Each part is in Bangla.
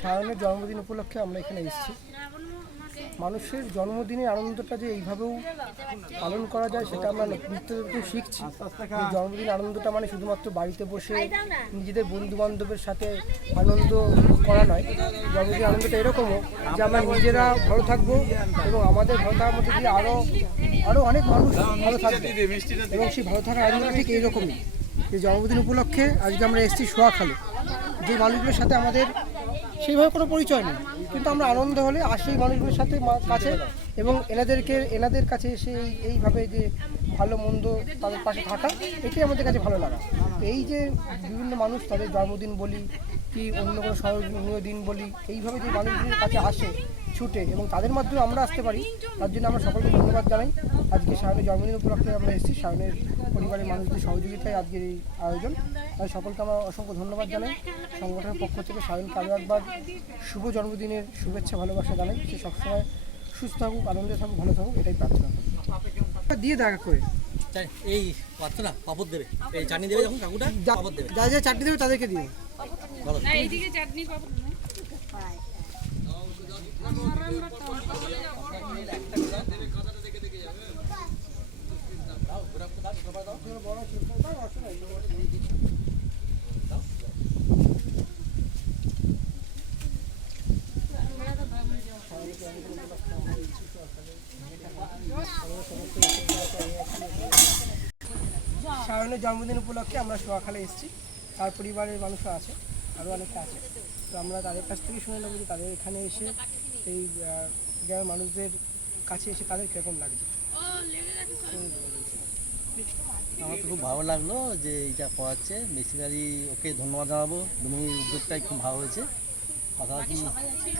সায়নের জন্মদিন উপলক্ষে আমরা এখানে এসেছি। মানুষের জন্মদিনের আনন্দটা যে এইভাবেও পালন করা যায়, সেটা আমরা নিত্য নতুন শিখছি জন্মদিন আনন্দটা মানে শুধুমাত্র বাড়িতে বসে নিজেদের বন্ধু বান্ধবের সাথে আনন্দ করা নয়। জন্মদিন আনন্দটা এরকমও যে আমরা নিজেরা ভালো থাকব এবং আমাদের ভালো থাকার মধ্যে দিয়ে আরও আরও অনেক মানুষ ভালো থাকবে। এবং সেই ভালো থাকার আনন্দটা ঠিক এইরকমই। যে জন্মদিন উপলক্ষে আজকে আমরা এসেছি সোয়াখালে। যে মানুষগুলোর সাথে আমাদের সেইভাবে কোনো পরিচয় নেই। কিন্তু আমরা আনন্দ হলে আসি মানুষগুলোর সাথে কাছে। এবং এনাদেরকে, এনাদের কাছে এসে এই, এইভাবে যে ভালো, মন্দ তাদের পাশে থাকা, এটাই আমাদের কাছে ভালো লাগা। এই যে বিভিন্ন মানুষ তাদের জন্মদিন বলি কি অন্য কোনো স্মরণীয় দিন বলি, এইভাবে যে মানুষগুলোর কাছে আসে, ছুটে এবং তাদের মাধ্যমে আমরা আসতে পারি, তার জন্য আমরা সকলকে ধন্যবাদ জানাই। আজকে সায়নের জন্মদিন উপলক্ষে আমরা এসেছি, সায়নের পরিবারের মানুষদের সহযোগিতায় আজকের এই আয়োজন। তাই সকলকে আমরা অসংখ্য ধন্যবাদ জানাই। সংগঠনের পক্ষ থেকে সায়নকে আরও একবার শুভ জন্মদিনের শুভেচ্ছা, ভালোবাসা জানাই। সে সবসময় সুস্থ থাকুক আনন্দে থাকুক ভালো থাকুক এটাই প্রার্থনা। দিয়ে দেখা করে। এই বাচ্চারা পাপড় দেবে। এই চাটনি দেবে যখন কাকুটা যা- পাপড় দেবে। যা যা চারটি দেবে তাদেরকে দিও বলো না এইদিকে চাটনি পাবো সায়নের জন্মদিন উপলক্ষে আমরা সোয়াখালে এসেছি। তার পরিবারের মানুষও আছে, আরও অনেকে আছে। তো আমরা তাদের কাছ থেকে শুনে নেব যে তাদের এখানে এসে এই গ্রামের মানুষদের কাছে এসে তাদের কীরকম লাগছে। আমার তো খুব ভালো লাগল যে এইটা করাচ্ছে বেসিক্যালি ওকে ধন্যবাদ জানাব। দুমির উদ্যোগটাই খুব ভালো হয়েছে।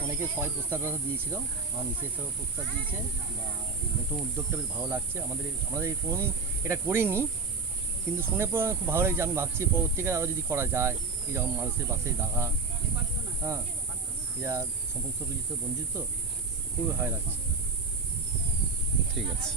অনেকে সবাই প্রস্তাব দিয়েছিল, আমার মিসেসও প্রস্তাব দিয়েছে, বা নতুন উদ্যোগটা বেশ ভালো লাগছে। আমাদের আমাদের কোনোদিন এটা করিনি, কিন্তু শুনে পরে খুব ভালো লাগছে। আমি ভাবছি পরবর্তীকালে আরও যদি করা যায়, এরকম মানুষের পাশে দাঁড়া। হ্যাঁ এরা সমস্ত কিছু বঞ্চিত, খুবই ভালো লাগছে। ঠিক আছে।